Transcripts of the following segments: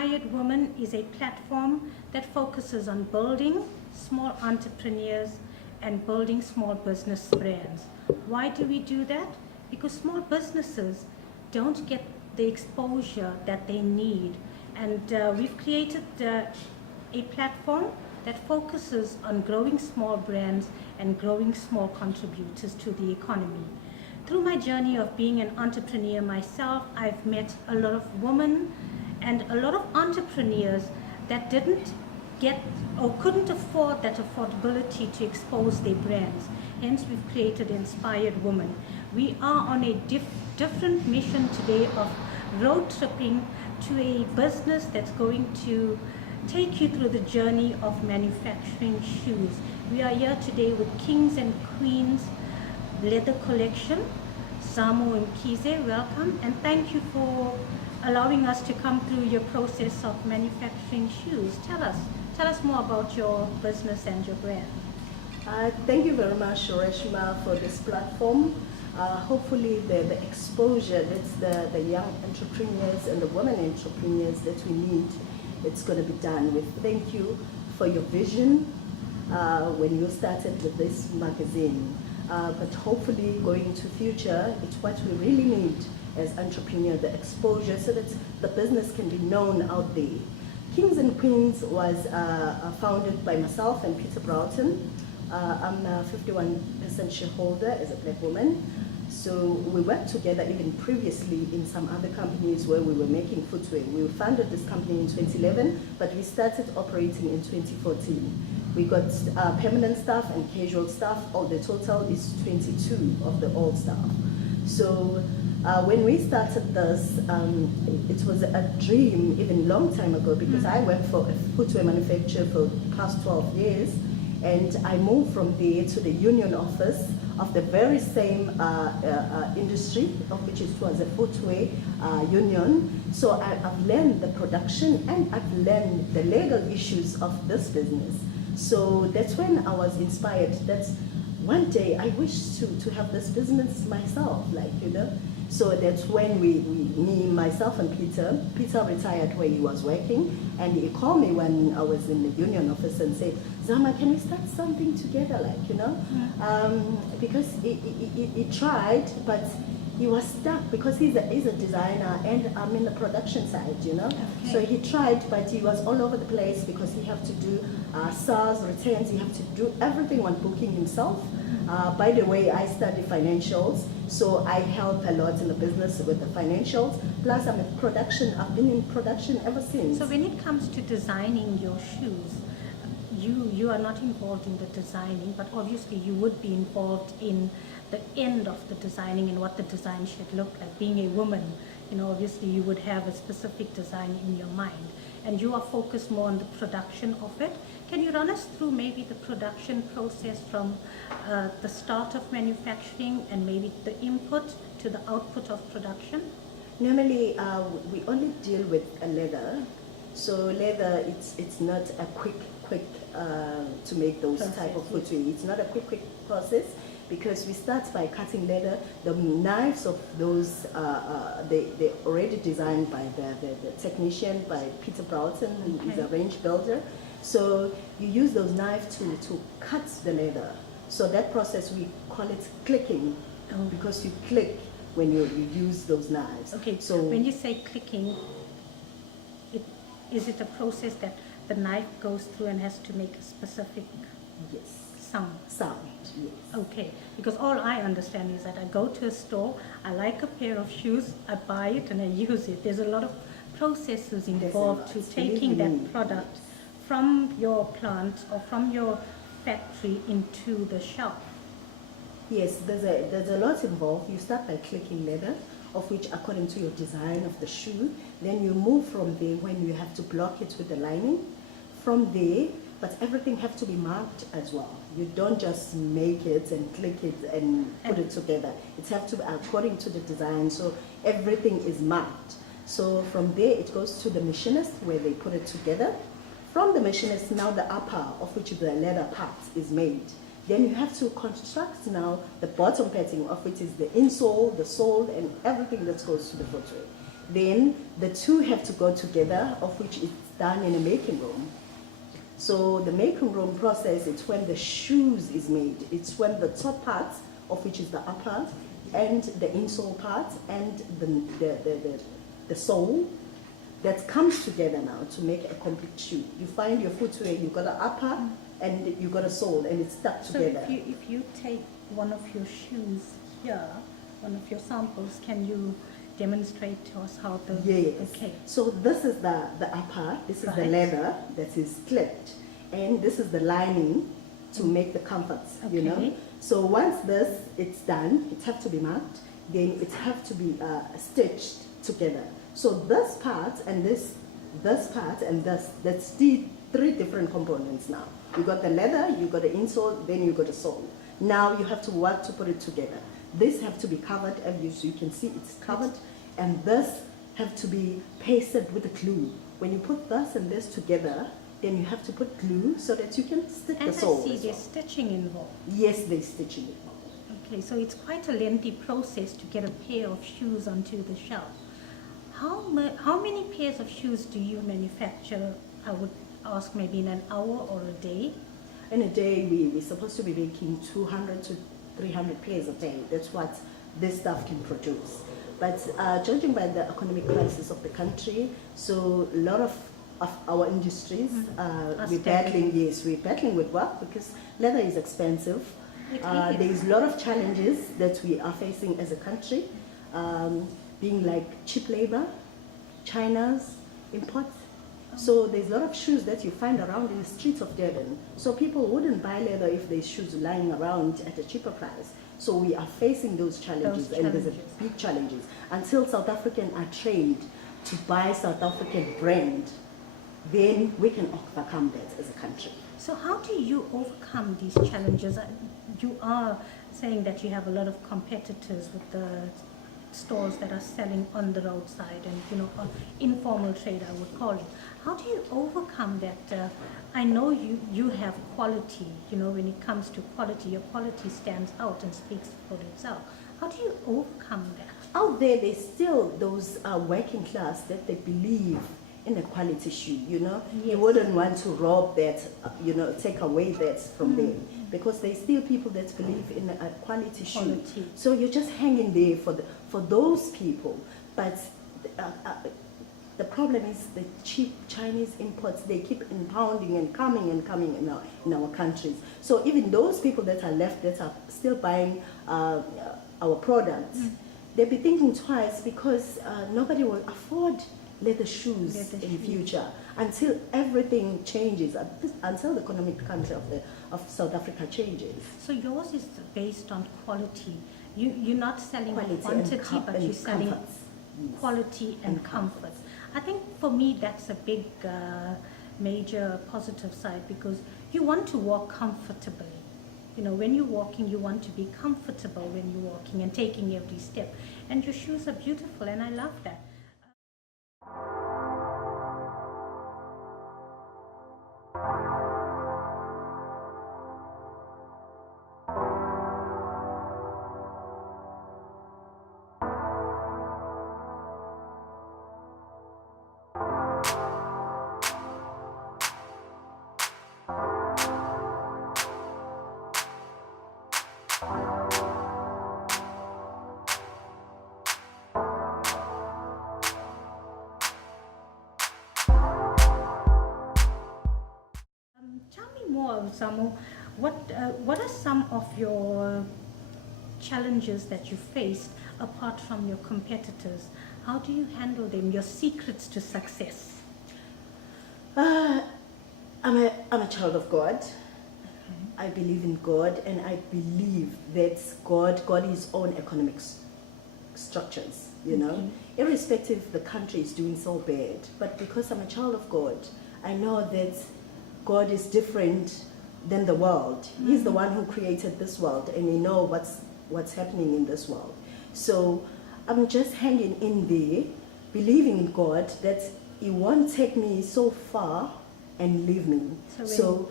Inspired Women is a platform that focuses on building small entrepreneurs and building small business brands. Why do we do that? Because small businesses don't get the exposure that they need. And we've created a platform that focuses on growing small brands and growing small contributors to the economy. Through my journey of being an entrepreneur myself, I've met a lot of women and a lot of entrepreneurs that didn't get or couldn't afford that affordability to expose their brands. Hence, we've created Inspired Women. We are on a different mission today of road tripping to a business that's going to take you through the journey of manufacturing shoes. We are here today with Kingz Queenz leather collection. Zamo and Kize, welcome, and thank you for allowing us to come through your process of manufacturing shoes. Tell us more about your business and your brand. Thank you very much, Reshma, for this platform. Hopefully the exposure that the young entrepreneurs and the women entrepreneurs that we need, it's going to be done with. Thank you for your vision when you started with this magazine. But hopefully going into future, it's what we really need as entrepreneurs, the exposure, so that the business can be known out there. Kingz Queenz was founded by myself and Peter Broughton. I'm a 51% shareholder as a black woman. So we worked together even previously in some other companies where we were making footwear. We founded this company in 2011, but we started operating in 2014. We got permanent staff and casual staff. All the total is 22 of the old staff. So when we started this, it was a dream even long time ago, because I worked for a footwear manufacturer for the past 12 years, and I moved from there to the union office of the very same industry, of which it was a footwear union. So I've learned the production and I've learned the legal issues of this business. So that's when I was inspired. That's one day I wish to have this business myself, like, you know. So that's when me, myself and Peter retired where he was working, and he called me when I was in the union office and said, Zama, can we start something together, like, you know? Because he tried, but he was stuck because he's a designer and I'm in the production side, you know? Okay. So he tried, but he was all over the place because he had to do sales, returns, he had to do everything on booking himself. By the way, I study financials, so I help a lot in the business with the financials. Plus, I'm in production. I've been in production ever since. So when it comes to designing your shoes, you are not involved in the designing, but obviously you would be involved in the end of the designing and what the design should look like. Being a woman, you know, obviously you would have a specific design in your mind, and you are focused more on the production of it. Can you run us through maybe the production process from the start of manufacturing and maybe the input to the output of production? Normally, we only deal with a leather. So leather, it's not a quick to make those process, type of footwear. It's not a quick process, because we start by cutting leather. The knives of those, they're already designed by the technician, by Peter Broughton, who is a range builder. So you use those knives to cut the leather. So that process, we call it clicking, because you click when you use those knives. Okay, so when you say clicking, is it a process that the knife goes through and has to make a specific sound? Yes. Okay, because all I understand is that I go to a store, I like a pair of shoes, I buy it and I use it. There's a lot of processes involved to taking that product from your plant or from your factory into the shop. Yes, there's a lot involved. You start by clicking leather, of which according to your design of the shoe, then you move from there when you have to block it with the lining. From there, but everything has to be marked as well. You don't just make it and click it and put it together. It has to be according to the design, so everything is marked. So from there, it goes to the machinist where they put it together. From the machinist, now the upper, of which the leather part is made. Then you have to construct now the bottom padding, of which is the insole, the sole, and everything that goes to the footwear. then the two have to go together, of which it's done in a making room. So the making room process, it's when the shoes is made. It's when the top part, of which is the upper, and the insole part, and the sole, that comes together now to make a complete shoe. You find your footwear, you got an upper, and you got a sole, and it's stuck together. So if you take one of your shoes here, one of your samples, can you demonstrate to us how the... Yes. Okay. So this is the upper, this is the leather that is clipped, and this is the lining to make the comforts, you know. So once it's done, it have to be marked, then it have to be stitched together. So this part and this part and that's the three different components now. You got the leather, you got the insole, then you got the sole. Now you have to work to put it together. This have to be covered, as you can see, it's covered, and this have to be pasted with the glue. When you put this and this together, then you have to put glue so that you can stick the sole. And I see there's stitching involved. Yes, there's stitching involved. Okay, so it's quite a lengthy process to get a pair of shoes onto the shelf. How many pairs of shoes do you manufacture? I would ask, maybe in an hour or a day? In a day, we're supposed to be making 200 to 300 pairs a day. That's what this stuff can produce. But judging by the economic crisis of the country, so a lot of our industries, we're battling with work because leather is expensive. There's a lot of challenges that we are facing as a country, being like cheap labor, China's imports. So there's a lot of shoes that you find around in the streets of Durban. So people wouldn't buy leather if there's shoes lying around at a cheaper price. So we are facing those challenges, and there's a big challenges. Until South Africans are trained to buy South African brand, then we can overcome that as a country. So how do you overcome these challenges? You are saying that you have a lot of competitors with the stores that are selling on the roadside and, you know, informal trade, I would call it. How do you overcome that? I know you have quality, you know, when it comes to quality, your quality stands out and speaks for itself. How do you overcome that? Out there's still those working class that they believe in a quality shoe, you know. Yes. You wouldn't want to rob that, you know, take away that from them, because there's still people that believe in a quality shoe. So you're just hanging there for those people. But the problem is the cheap Chinese imports, they keep impounding and coming in our countries. So even those people that are left that are still buying our products, they'll be thinking twice, because nobody will afford leather shoes in future until everything changes, until the economic country of South Africa changes. So yours is based on quality. You're not selling quantity, but you're selling comforts. Quality and comfort. I think for me that's a big major positive side, because you want to walk comfortably. You know, when you're walking, you want to be comfortable when you're walking and taking every step. And your shoes are beautiful, and I love that. Tell me more, Samu. What are some of your challenges that you faced apart from your competitors? How do you handle them? Your secrets to success? I'm a child of God. I believe in God, and I believe that God is own economic structures, you know. Irrespective the country is doing so bad, but because I'm a child of God, I know that God is different than the world. He's the one who created this world, and we know what's happening in this world. So I'm just hanging in there, believing in God that He won't take me so far and leave me. So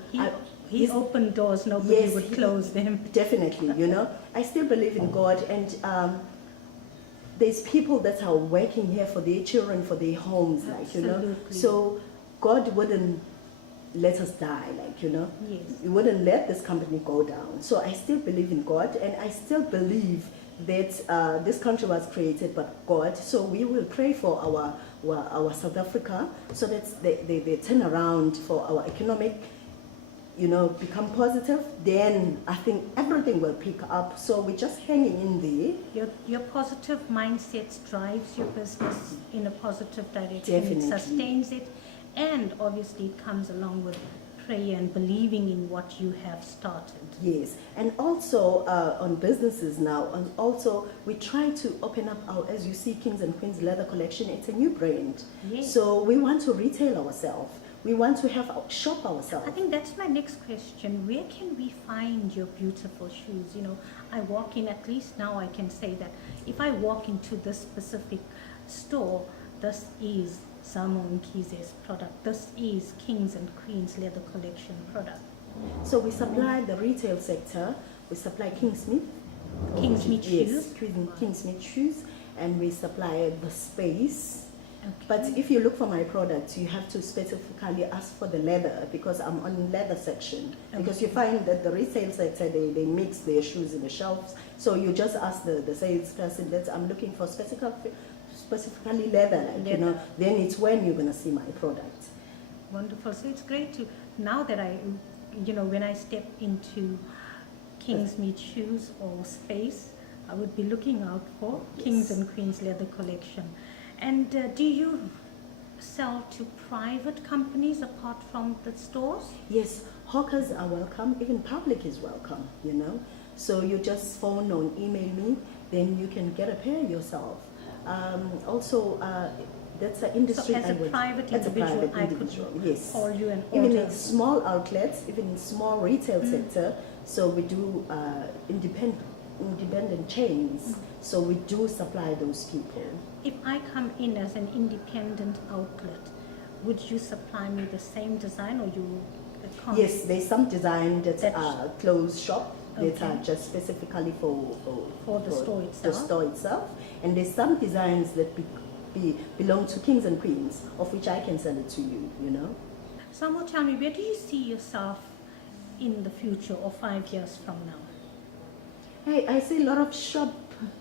He opened doors, nobody would close them. Definitely, you know. I still believe in God, and there's people that are working here for their children, for their homes, like, you know. Absolutely. So God wouldn't let us die, like, you know. Yes. He wouldn't let this company go down. So I still believe in God, and I still believe that this country was created by God. So we will pray for our South Africa, so that they turn around, for our economic, you know, become positive. Then I think everything will pick up. So we're just hanging in there. Your positive mindset drives your business in a positive direction. Definitely. It sustains it, and obviously it comes along with prayer and believing in what you have started. Yes, and also on businesses now, and also we try to open up our, as you see, Kingz and Queenz leather collection. It's a new brand. Yes. So we want to retail ourselves. We want to have shop ourselves. I think that's my next question. Where can we find your beautiful shoes? You know, I walk in, at least now I can say that if I walk into this specific store, this is Samo Nkiz's product. This is Kingz and Queenz leather collection product. So we supply the retail sector. We supply Kingsmith. Kingsmith shoes? Yes, Kingsmith shoes. And we supply the space. Okay. But if you look for my products, you have to specifically ask for the leather, because I'm on leather section. Because you find that the retail sector, they mix their shoes in the shelves. So you just ask the salesperson that I'm looking for specifically leather, like, you know, then it's when you're going to see my product. Wonderful. So it's great to, now that you know, when I step into Kingsmith shoes or space, I would be looking out for Kingz and Queenz leather collection. And do you sell to private companies apart from the stores? Yes, hawkers are welcome, even public is welcome, you know. So you just phone or email me, then you can get a pair yourself. Also, that's an industry. So as a private individual, I could yes, call you and order. Even in small outlets, even in small retail sector, so we do independent chains, so we do supply those people. If I come in as an independent outlet, would you supply me the same design, or you can't? Yes, there's some design that are closed shop that are just specifically for the store itself. The store itself, and there's some designs that belong to Kingz and Queenz, of which I can sell it to you. You know. Samo, tell me, where do you see yourself in the future, or 5 years from now? Hey, I see a lot of shop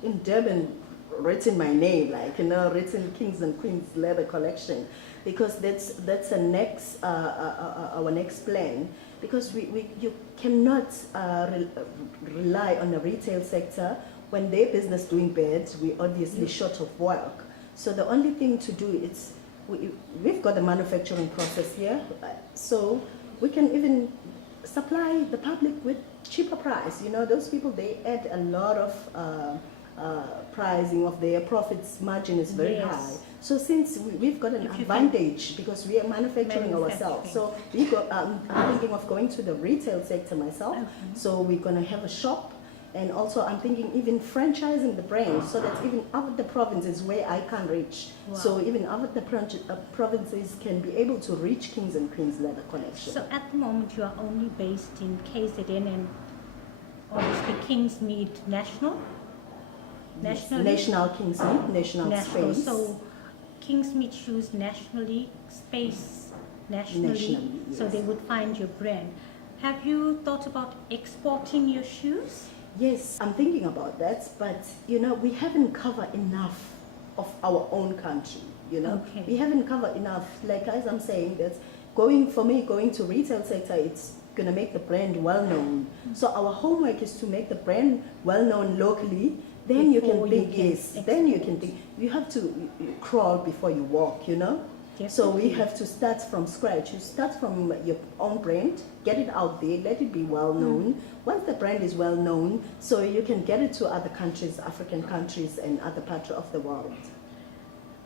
in Durban written my name, like, you know, written Kingz and Queenz leather collection, because that's the next our next plan, because you cannot rely on the retail sector when their business doing bad. We obviously short of work, so the only thing to do is we've got a manufacturing process here, so we can even supply the public with cheaper price. You know, those people, they add a lot of pricing of their profits, margin is very high. So since we've got an advantage, because we are manufacturing ourselves, so I'm thinking of going to the retail sector myself. So we're going to have a shop, and also I'm thinking even franchising the brand, so that even other the provinces where I can't reach, so even other the provinces can be able to reach Kingz and Queenz leather collection. So at the moment you are only based in KZN and obviously Kingsmead National? National Kingsmead, national space. So Kingsmead shoes nationally, space nationally, yes. So they would find your brand. Have you thought about exporting your shoes? Yes, I'm thinking about that, but you know, we haven't covered enough of our own country, you know. Okay. We haven't covered enough. Like, as I'm saying, that going to retail sector, it's gonna make the brand well known. So our homework is to make the brand well known locally. Then you can think, then you can think. You have to crawl before you walk, you know. Definitely. So we have to start from scratch. You start from your own brand, get it out there, let it be well known. Once the brand is well known, so you can get it to other countries, African countries and other parts of the world.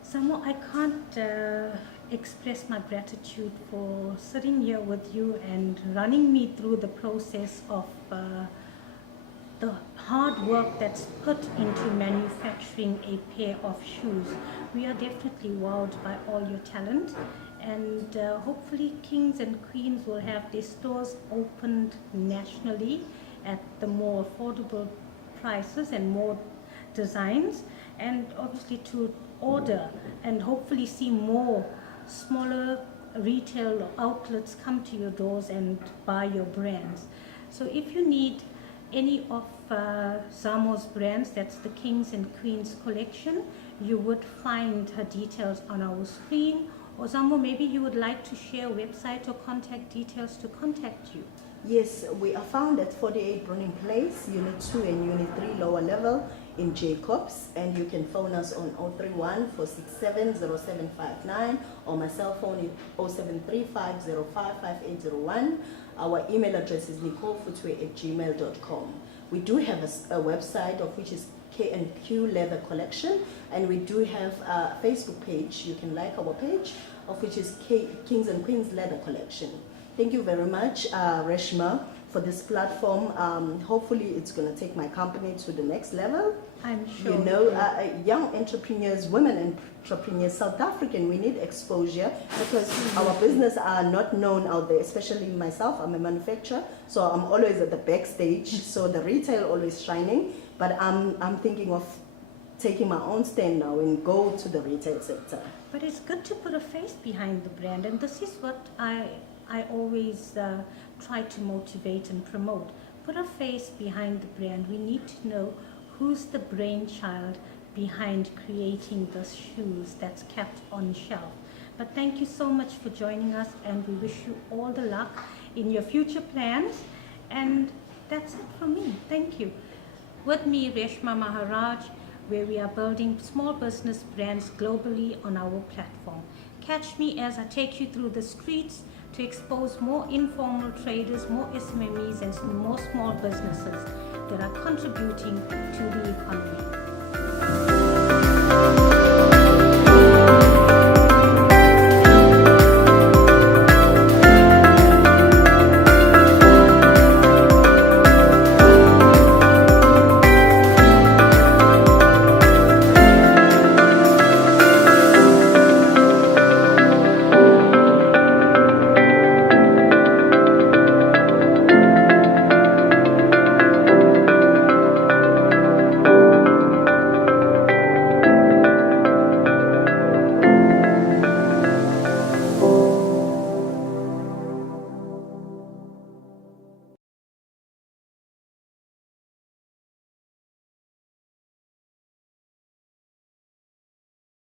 Samo, I can't express my gratitude for sitting here with you and running me through the process of the hard work that's put into manufacturing a pair of shoes. We are definitely wowed by all your talent, and hopefully Kingz and Queenz will have their stores opened nationally at the more affordable prices and more designs. and obviously to order and hopefully see more smaller retail outlets come to your doors and buy your brands. So if you need any of Zamo's brands, that's the Kingz and Queenz collection, you would find her details on our screen. Or Zamo, maybe you would like to share a website or contact details to contact you. Yes, we are found at 48 Browning Place, Unit 2 and Unit 3 lower level in Jacobs, and you can phone us on 031-467-0759 or my cell phone is 0735055801. Our email address is nicolefutwe@gmail.com. We do have a website of which is K&Q Leather Collection, and we do have a Facebook page. You can like our page, of which is Kingz and Queenz Leather Collection. Thank you very much, Reshma, for this platform. Hopefully it's going to take my company to the next level. I'm sure. You know, young entrepreneurs, women entrepreneurs, South African, we need exposure because our business are not known out there, especially myself. I'm a manufacturer, so I'm always at the backstage, so the retail always shining, but I'm thinking of taking my own stand now and go to the retail sector. But it's good to put a face behind the brand, and this is what I always try to motivate and promote. Put a face behind the brand. We need to know who's the brainchild behind creating the shoes that's kept on shelf. But thank you so much for joining us, and we wish you all the luck in your future plans. And that's it from me. Thank you. With me, Reshma Maharaj, where we are building small business brands globally on our platform. Catch me as I take you through the streets to expose more informal traders, more SMMEs, and more small businesses that are contributing to the economy.